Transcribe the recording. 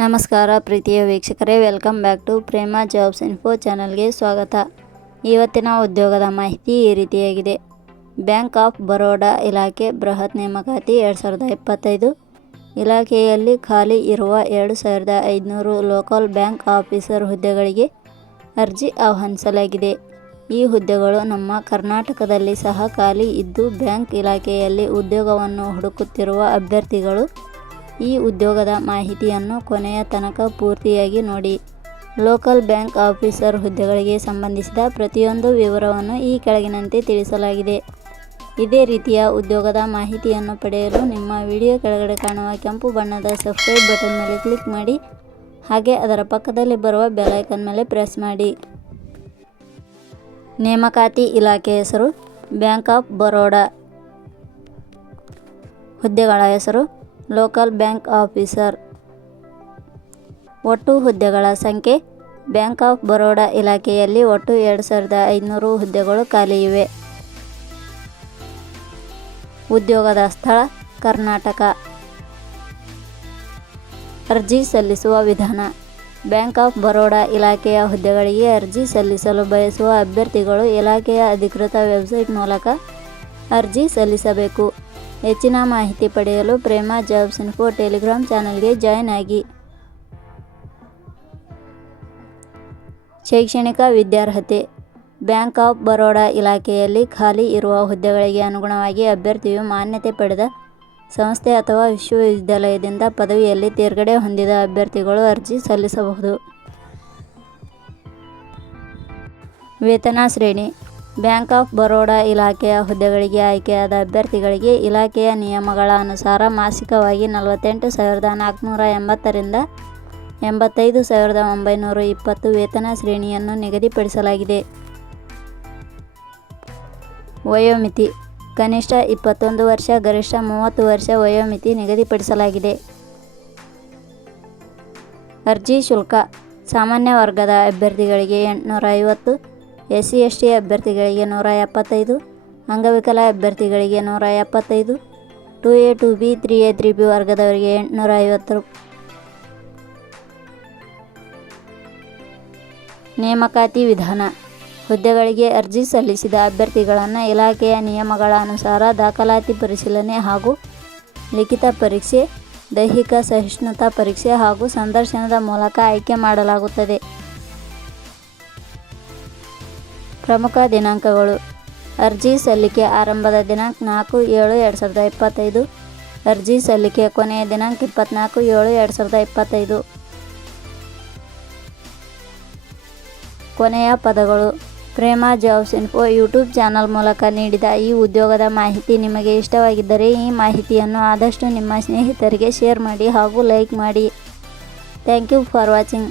ನಮಸ್ಕಾರ ಪ್ರೀತಿಯ ವೀಕ್ಷಕರೇ, welcome back to Prema jobs info ಚಾನಲ್ಗೆ ಸ್ವಾಗತ. ಇವತ್ತಿನ ಉದ್ಯೋಗದ ಮಾಹಿತಿ ಈ ರೀತಿಯಾಗಿದೆ. ಬ್ಯಾಂಕ್ ಆಫ್ ಬರೋಡಾ ಇಲಾಖೆ ಬೃಹತ್ ನೇಮಕಾತಿ 2025 ಇಲಾಖೆಯಲ್ಲಿ ಖಾಲಿ ಇರುವ 2500 ಲೋಕಲ್ ಬ್ಯಾಂಕ್ ಆಫೀಸರ್ ಹುದ್ದೆಗಳಿಗೆ ಅರ್ಜಿ ಆಹ್ವಾನಿಸಲಾಗಿದೆ. ಈ ಹುದ್ದೆಗಳು ನಮ್ಮ ಕರ್ನಾಟಕದಲ್ಲಿ ಸಹ ಖಾಲಿ ಇದ್ದು, ಬ್ಯಾಂಕ್ ಇಲಾಖೆಯಲ್ಲಿ ಉದ್ಯೋಗವನ್ನು ಹುಡುಕುತ್ತಿರುವ ಅಭ್ಯರ್ಥಿಗಳು ಈ ಉದ್ಯೋಗದ ಮಾಹಿತಿಯನ್ನು ಕೊನೆಯ ತನಕ ಪೂರ್ತಿಯಾಗಿ ನೋಡಿ. ಲೋಕಲ್ ಬ್ಯಾಂಕ್ ಆಫೀಸರ್ ಹುದ್ದೆಗಳಿಗೆ ಸಂಬಂಧಿಸಿದ ಪ್ರತಿಯೊಂದು ವಿವರವನ್ನು ಈ ಕೆಳಗಿನಂತೆ ತಿಳಿಸಲಾಗಿದೆ. ಇದೇ ರೀತಿಯ ಉದ್ಯೋಗದ ಮಾಹಿತಿಯನ್ನು ಪಡೆಯಲು ನಿಮ್ಮ ವಿಡಿಯೋ ಕೆಳಗಡೆ ಕಾಣುವ ಕೆಂಪು ಬಣ್ಣದ ಸಬ್ಸ್ಕ್ರೈಬ್ ಬಟನ್ ಮೇಲೆ ಕ್ಲಿಕ್ ಮಾಡಿ, ಹಾಗೆ ಅದರ ಪಕ್ಕದಲ್ಲಿ ಬರುವ ಬೆಲ್ ಐಕಾನ್ ಮೇಲೆ ಪ್ರೆಸ್ ಮಾಡಿ. ನೇಮಕಾತಿ ಇಲಾಖೆ ಹೆಸರು ಬ್ಯಾಂಕ್ ಆಫ್ ಬರೋಡಾ. ಹುದ್ದೆಗಳ ಹೆಸರು ಲೋಕಲ್ ಬ್ಯಾಂಕ್ ಆಫೀಸರ್. ಒಟ್ಟು ಹುದ್ದೆಗಳ ಸಂಖ್ಯೆ ಬ್ಯಾಂಕ್ ಆಫ್ ಬರೋಡಾ ಇಲಾಖೆಯಲ್ಲಿ ಒಟ್ಟು 2500 ಹುದ್ದೆಗಳು ಖಾಲಿ ಇವೆ. ಉದ್ಯೋಗದ ಸ್ಥಳ ಕರ್ನಾಟಕ. ಅರ್ಜಿ ಸಲ್ಲಿಸುವ ವಿಧಾನ. ಬ್ಯಾಂಕ್ ಆಫ್ ಬರೋಡಾ ಇಲಾಖೆಯ ಹುದ್ದೆಗಳಿಗೆ ಅರ್ಜಿ ಸಲ್ಲಿಸಲು ಬಯಸುವ ಅಭ್ಯರ್ಥಿಗಳು ಇಲಾಖೆಯ ಅಧಿಕೃತ ವೆಬ್ಸೈಟ್ ಮೂಲಕ ಅರ್ಜಿ ಸಲ್ಲಿಸಬೇಕು. ಹೆಚ್ಚಿನ ಮಾಹಿತಿ ಪಡೆಯಲು ಪ್ರೇಮ ಜಾಬ್ಸ್ ಇನ್ಫೋ ಟೆಲಿಗ್ರಾಮ್ ಚಾನಲ್ಗೆ ಜಾಯ್ನ್ ಆಗಿ. ಶೈಕ್ಷಣಿಕ ವಿದ್ಯಾರ್ಹತೆ. ಬ್ಯಾಂಕ್ ಆಫ್ ಬರೋಡಾ ಇಲಾಖೆಯಲ್ಲಿ ಖಾಲಿ ಇರುವ ಹುದ್ದೆಗಳಿಗೆ ಅನುಗುಣವಾಗಿ ಅಭ್ಯರ್ಥಿಯು ಮಾನ್ಯತೆ ಪಡೆದ ಸಂಸ್ಥೆ ಅಥವಾ ವಿಶ್ವವಿದ್ಯಾಲಯದಿಂದ ಪದವಿಯಲ್ಲಿ ತೇರ್ಗಡೆ ಹೊಂದಿದ ಅಭ್ಯರ್ಥಿಗಳು ಅರ್ಜಿ ಸಲ್ಲಿಸಬಹುದು. ವೇತನ ಶ್ರೇಣಿ. ಬ್ಯಾಂಕ್ ಆಫ್ ಬರೋಡಾ ಇಲಾಖೆಯ ಹುದ್ದೆಗಳಿಗೆ ಆಯ್ಕೆಯಾದ ಅಭ್ಯರ್ಥಿಗಳಿಗೆ ಇಲಾಖೆಯ ನಿಯಮಗಳ ಅನುಸಾರ ಮಾಸಿಕವಾಗಿ 48,480 ರಿಂದ 85,920 ವೇತನ ಶ್ರೇಣಿಯನ್ನು ನಿಗದಿಪಡಿಸಲಾಗಿದೆ. ವಯೋಮಿತಿ. ಕನಿಷ್ಠ 21 ವರ್ಷ, ಗರಿಷ್ಠ 30 ವರ್ಷ ವಯೋಮಿತಿ ನಿಗದಿಪಡಿಸಲಾಗಿದೆ. ಅರ್ಜಿ ಶುಲ್ಕ. ಸಾಮಾನ್ಯ ವರ್ಗದ ಅಭ್ಯರ್ಥಿಗಳಿಗೆ 850, SC ST ಅಭ್ಯರ್ಥಿಗಳಿಗೆ 175, ಅಂಗವಿಕಲ ಅಭ್ಯರ್ಥಿಗಳಿಗೆ 175, 2A 2B 3A 3B ವರ್ಗದವರಿಗೆ 850. ನೇಮಕಾತಿ ವಿಧಾನ. ಹುದ್ದೆಗಳಿಗೆ ಅರ್ಜಿ ಸಲ್ಲಿಸಿದ ಅಭ್ಯರ್ಥಿಗಳನ್ನು ಇಲಾಖೆಯ ನಿಯಮಗಳ ಅನುಸಾರ ದಾಖಲಾತಿ ಪರಿಶೀಲನೆ ಹಾಗೂ ಲಿಖಿತ ಪರೀಕ್ಷೆ, ದೈಹಿಕ ಸಹಿಷ್ಣುತಾ ಪರೀಕ್ಷೆ ಹಾಗೂ ಸಂದರ್ಶನದ ಮೂಲಕ ಆಯ್ಕೆ ಮಾಡಲಾಗುತ್ತದೆ. ಪ್ರಮುಖ ದಿನಾಂಕಗಳು. ಅರ್ಜಿ ಸಲ್ಲಿಕೆ ಆರಂಭದ ದಿನಾಂಕ 4/7/2025. ಅರ್ಜಿ ಸಲ್ಲಿಕೆ ಕೊನೆಯ ದಿನಾಂಕ 24/7/2025. ಕೊನೆಯ ಪದಗಳು. ಪ್ರೇಮ ಜಾಬ್ಸ್ ಇನ್ಫೋ ಯೂಟ್ಯೂಬ್ ಚಾನಲ್ ಮೂಲಕ ನೀಡಿದ ಈ ಉದ್ಯೋಗದ ಮಾಹಿತಿ ನಿಮಗೆ ಇಷ್ಟವಾಗಿದ್ದರೆ ಈ ಮಾಹಿತಿಯನ್ನು ಆದಷ್ಟು ನಿಮ್ಮ ಸ್ನೇಹಿತರಿಗೆ ಶೇರ್ ಮಾಡಿ ಹಾಗೂ ಲೈಕ್ ಮಾಡಿ. Thank you for watching.